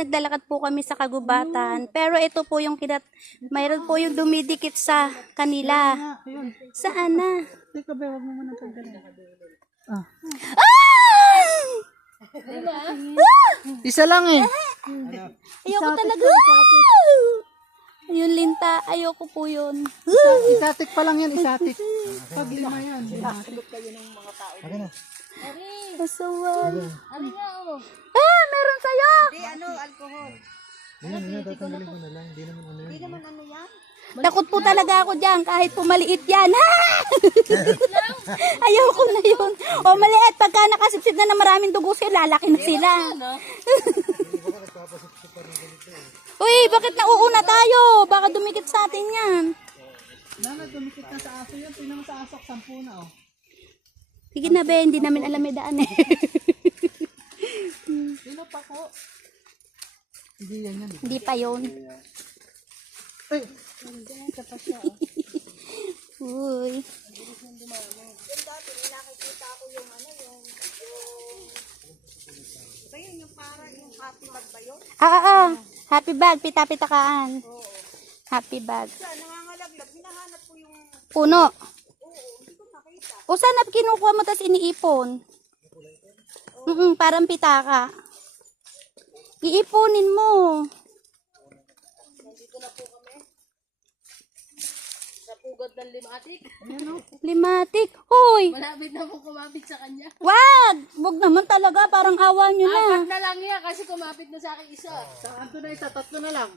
naglalakad po kami sa kagubatan. Pero ito po yung mayroon po yung dumidikit sa kanila. Saan na? Teka ba, wag mo muna tanggalin. Ah. Isa lang eh. Ayoko talaga. Ayun, linta. Ayoko po yun. Isatik pa lang yan, isatik. Pag lima yan. Kasawan. Ano nga oh? Meron sa'yo. Hindi, alcohol. Hindi naman ano yan. Takot po talaga ako dyan kahit po maliit yan. Ayoko na yun. O maliit, pagka nakasipsip na maraming dugo sila, lalaki na sila. Uy, bakit nauuna tayo? Baka dumikit sa atin yan. Nana, dumikit na sa aso yan. Tingnan mo sa asok, 10 na oh. Sige na be, hindi namin alam may daan eh. Sino pa ko? Hindi yan yan. Hindi pa yun. Ay! Uy. Yung dati, nakikita ko yung yung parang yung happy bag ba yun? Happy bag, pita-pitakaan. Happy bag. Nangangalaglag, hinahanap ko yung Puno. hindi ko nakita. O sana kinukuha mo tas iniipon. Parang pitaka. Iipunin mo. Nandito na po kami. Sa pugad ng limatik. Limatik. Hoy! Malapit na po kumapit sa kanya. Wag naman talaga. Parang awa nyo na. Apat na lang yan kasi kumapit na sa akin isa. Saan to na isa? 3 na lang.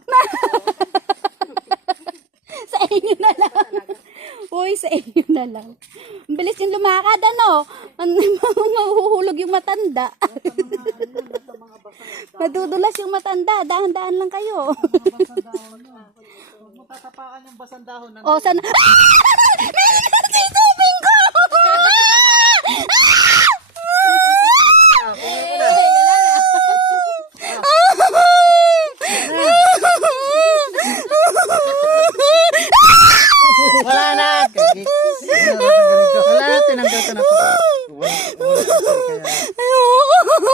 Sa inyo na lang. Uy, sa inyo na lang. Ang bilis yung lumakad, ano? Mahuhulog yung matanda. Madudulas yung matanda. Dahan-dahan lang kayo. Basang dahon na. Huwag mo tatapakan yung basang dahon. O, sana... Meron na si tubing ko! Wala na! Wala na, tinanggal ko na po.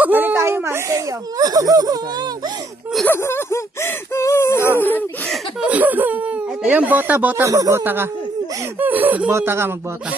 Balik tayo, ma'am. Kayo. Ayun, bota, magbota ka. Magbota.